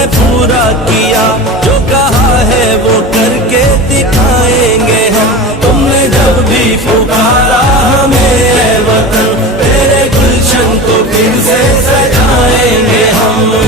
तुमने पूरा किया, जो कहा है वो करके दिखाएंगे हम। तुमने जब भी पुकारा हमें ऐ वतन, तेरे गुलशन को फिर से सजाएंगे हम।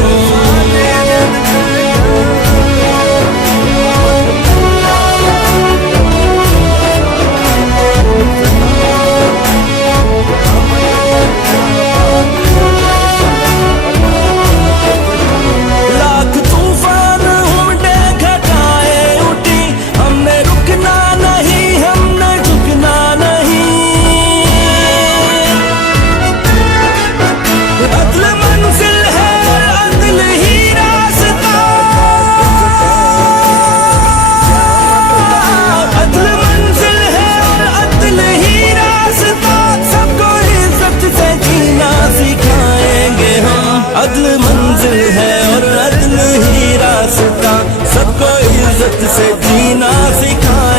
अदल मंजिल है और अदल ही रास्ता, सबको इज्जत से जीना सिखा